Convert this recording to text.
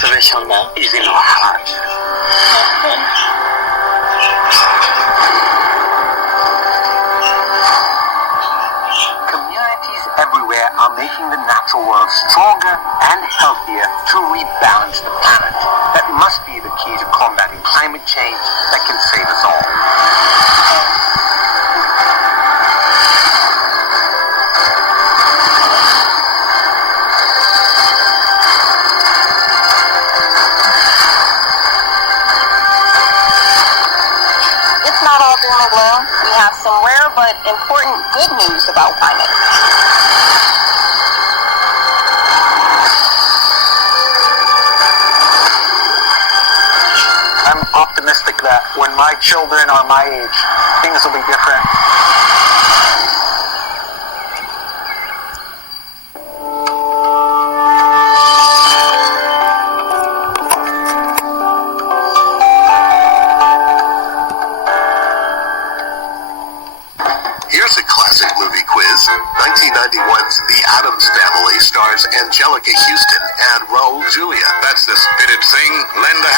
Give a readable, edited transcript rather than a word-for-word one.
conservation is in our hearts. Communities everywhere are making the natural world stronger and healthier to rebalance the planet. That must be the key to combating climate change that can save us all. It's not all doom and gloom. We have some rare but important good news about climate. I'm optimistic that when my children are my age, things will be different. Here's a classic movie quiz. 1991's The Addams Family stars Angelica Houston and Raul Julia. That's the spitted thing. Lend a